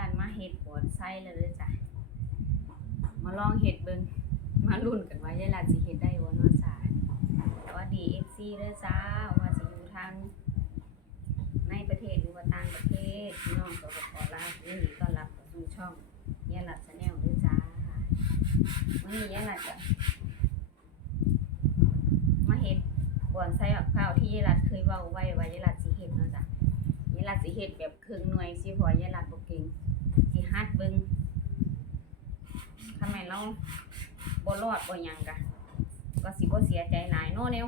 รันมาเห็ดปวดไส้เลยเด้อจ้ะมาลองเห็ดเบิ่งมาลุ้นกันว่ายายรันสิเห็ดได้บ่เนาะจ้ะสวัสดี FC เด้อจ้าว่าสิอยู่ทางในประเทศหรือว่าต่างประเทศพี่น้องสปปลาวยินดีต้อนรับเข้าสู่ช่องยายรันชาแนลเด้อจ้าวันนี้ยายรันจะมาเห็ดปวดไส้บักพร้าวที่ยายรันเคยเว้าไว้ว่ายายรันสิเห็ดเนาะจ้ะยายลัดสิเฮ็ดแบบครึ่งหน่วยสิพอยายลัดบ่เก่ง สิฮัดเบิงทำไมเราบ่รอดบ่ยังกะก็สิบ่เสียใจหลายเนาะแนว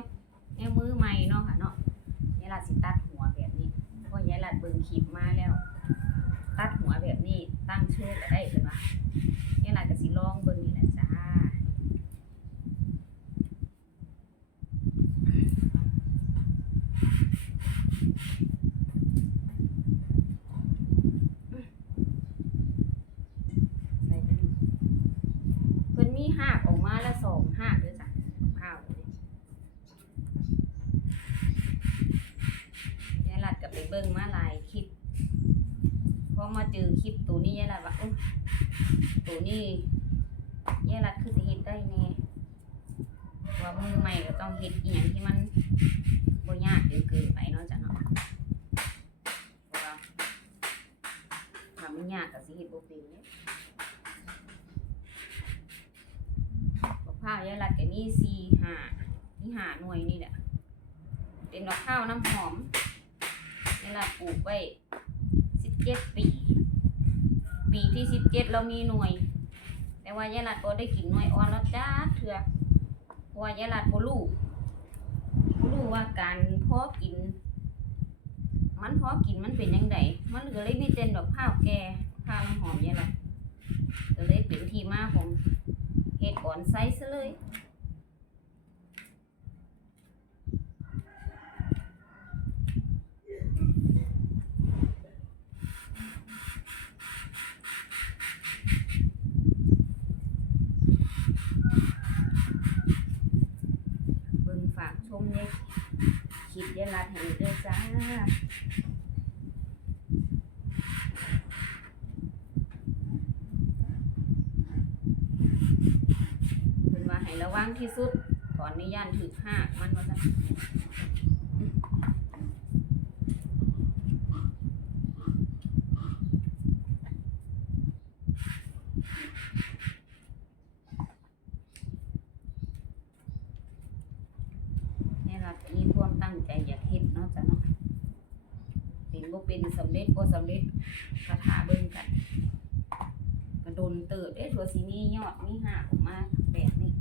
แนวมือใหม่เนาะค่ะเนาะยายลัดสิตัดหัวแบบนี้เพราะยายลัดเบิงคลิปมาแล้ว ตัดหัวแบบนี้ตั้งชื่อก็ได้เพิ่นว่ายายลัดก็สิลองเบิ่งนี่แหละจ้า ใส่กันเพิ่นมีหากออกมาละสองหากเด้อจ้ะข้าวนี่ยายลัดก็ไป เบิ่งมาหลายคลิปพอมาเจอคลิปตัวนี้ยายลัดว่าตัวนี้ยายลัดคือสิเฮ็ดได้แน่ว่ามือใหม่ก็ต้องเฮ็ดอีหยังที่มันบ่ยากเกินไปเนาะจ้ะเนาะเพราะว่าถ้ามันยากก็สิเฮ็ดบ่เป็นเด้มะพร้าวยายรัดกับนี่สี่ห้านี่ห้าหน่วยนี่แหละเป็นมะพร้าวน้ำหอม ยายรัดปลูกไว้สิบเจ็ดปี ปีที่สิบเจ็ดเรามีหน่วย แต่ว่ายายรัดบ่ได้กินหน่วยอ่อนแล้วจ้าเถื่อะว่ายายรัดบ่รู้บ่รู้ว่าการพาะกิน มันพาะกินมันเป็นยังไงมันก็เลยมีเต็นดอกข้าวแก่ข้าวน้ำหอมยายรัดก็เลยเป็นที่มาของเห็ดอ่อนไซส์ซะเลย เบิ่งฝากชมเนี่ยคลิป ยายรัดให้ด้วยจ้าเป็นว่าให้ระวังที่สุดตอนนี้ย่านถึกหักมันว่าจะนี่ล่ะก็มีความตั้งใจอยากเฮ็ดเนาะจ้ะเนาะเป็นบ่เป็นสำเร็จบ่สำเร็จก็ท่าเบิ่งกัน กระ โดนเติบเด้ถั่วสีนี้ยอดนี่หักออกมาแบบนี้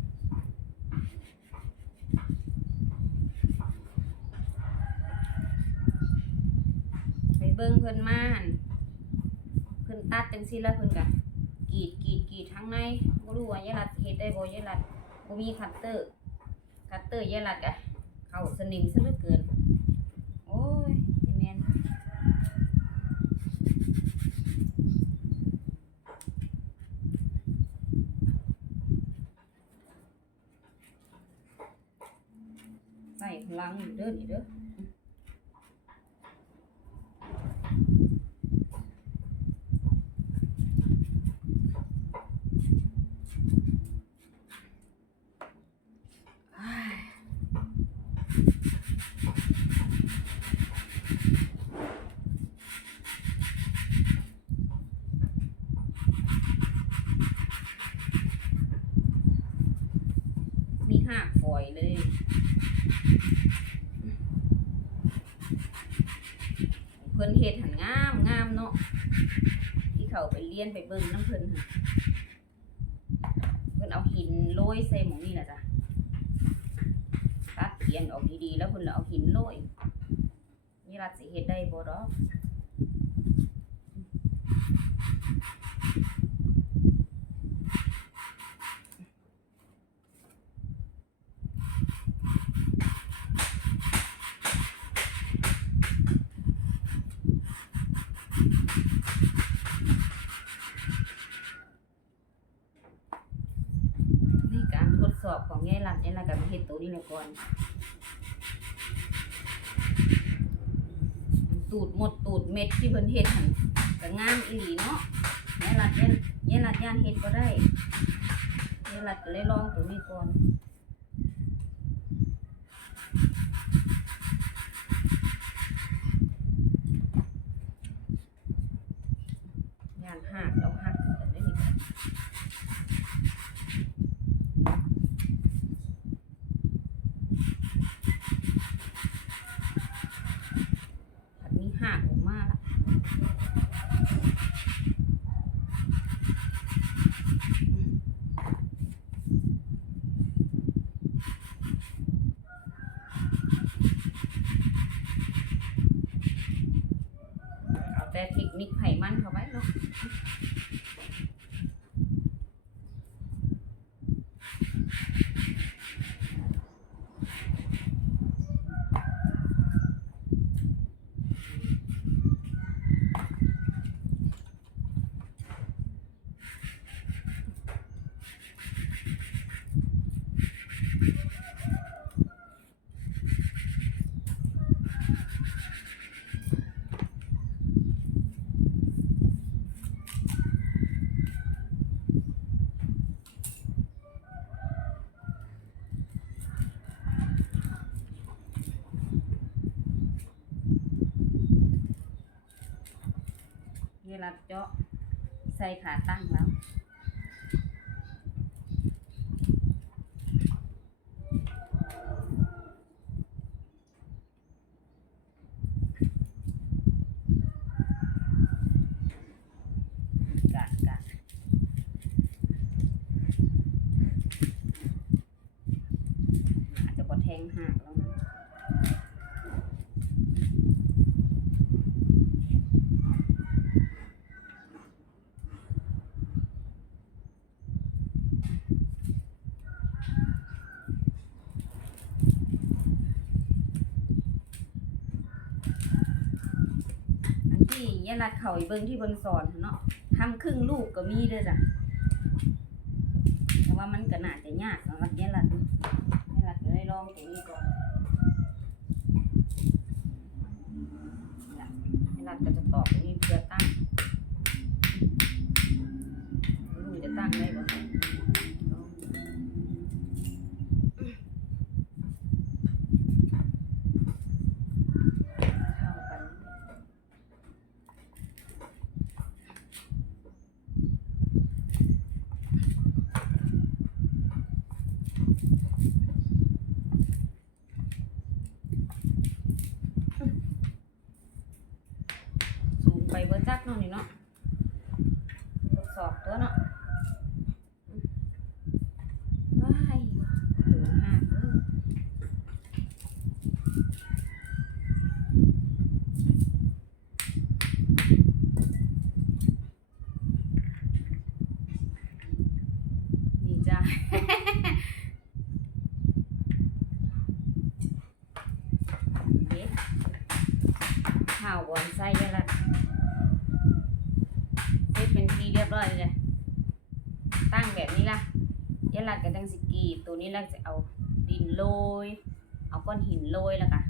ไปเบิ่งเพิ่นม่านเพิ่นตัดจังซี่แล้วเพิ่นก็กรีดกรีดกรีดทั้งในบ่รู้ว่ายายรัดเฮ็ดได้บ่ยายรัดบ่มีคัตเตอร์คัตเตอร์ยายรัดก็เข้าสนิมซะเหลือเกินโอ้ยสิแม่น ใส่พลังอยู่เด้อนี่เด้อายมีห้าฝอยเลย เพิ่นเฮ็ดหันงามงามเนาะที่ เลียนไปเบิ่งน้ำเพิ่นหั่นเพิ่นเอาหินโรยใส่หมองนี่แหละจ้ะตัดเขียนออกดีๆแล้วเพิ่นเลยเอาหินโรยนี่รัดสิเฮ็ดได้บ่ดอกนี่การทดสอบ ของยายรัดนี่ล่ะก็ไปเฮ็ดตัวนี้แหละก่อน ตูดหมดตูดเม็ดที่เพิ่นเฮ็ดหันก็งามอีหลีเนาะยายรัดเย็นยายรัดย่านเฮ็ดบ่ได้ยายรัดก็เลยลองตัวนี้ก่อนย่านหักเราหักกันได้นี่อันนี้หักออกมาละ เอาแต่เทคนิคไขมันเข้าไว้เนาะเวลาเจาะใส่ขาตั้งแล้วกะกะอาจจะบ่แทงหักแล้วนะ อันที่ ยายรัดเขาอีเบิ่งที่เบิงสอนเนาะทำครึ่งลูกก็มีเด้อจ้ะแต่ว่ามันก็น่าจะยากสำหรับยายรัดยายรัดก็เลยลองตรงนี้ก่อนยายรัดก็จะตอบตรงนี้เพื่อตั้งไม่รู้จะตั้งได้บ่ลองเข้ากัน สูงไปเบอร์จักเนาะนี่เนาะทดสอบตัวเนาะว้ายดูห้าเออนี่จ้า เด็ดข้าว บอนไส้แล้ละเสร็จเป็นทีเรียบร้อยเลยตั้งแบบนี้ละยายลัดกับจังสิกีตัวนี้เราจะเอาดินโรยเอาก้อนหินโรยแล้วก็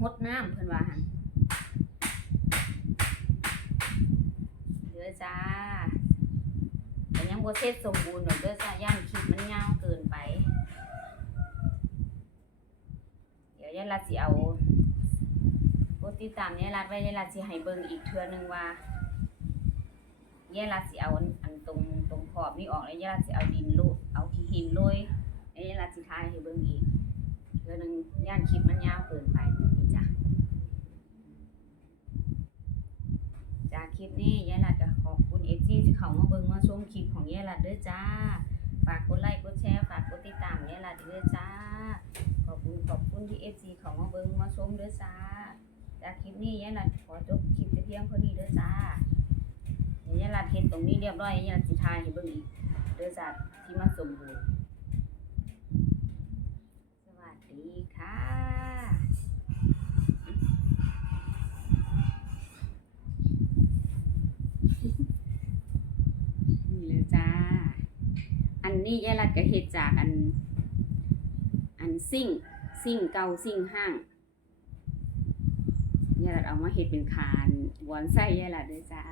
หดน้ำเพิ่นว่าหันเด้อจ้าแต่ยังบ่เสร็จสมบูรณ์ดอกเด้อจ้าย่านคลิปมันยาวเกินไป เดี๋ยวยายลัดสิเอา ดติดตามยายหลัดไว้ยายหลัดสิให้เบิ่งอีกเทื่อนึงว่าแย่รัดสิเอาอันตรงตรงขอบนี่ออกแล้วแย่รัดสิเอาดินโรยเอาขี้หินโรยแล้วแย่รัดสิทายให้เบิ่งอีกเทื่อหนึงย่านคลิปมันยาวเกินไปนี่จ้ะจากคลิปนี้แย่รัดก็ขอบคุณ FG ที่เข้ามาเบิ่งมาชมคลิปของแย่รัดด้อจ้าฝากกดไลค์กดแชร์ฝากกดติดตามแย่รัดด้อจ้าขอบคุณขอบคุณที่ FG เข้ามาเบิ่งมาชมด้อจ้า จากคลิปนี้แย่รัดขอจบคลิปแต่เพียงเท่านี้เด้อจ้าเดี๋ยวยายรัดเฮ็ดตรงนี้เรียบร้อยยายรัดสิทายให้เบิ่งอีกเด้อจ้ะที่มันสมบูรณ์สวัสดีค่ะนี่เลยจ้าอันนี้ยายรัดก็เฮ็ดจากอัน อันซิ่ง ซิ่งเก่าซิ่งห้าง ยายรัดเอามาเฮ็ดเป็นคานวอนไส้ยายรัดด้อจ้า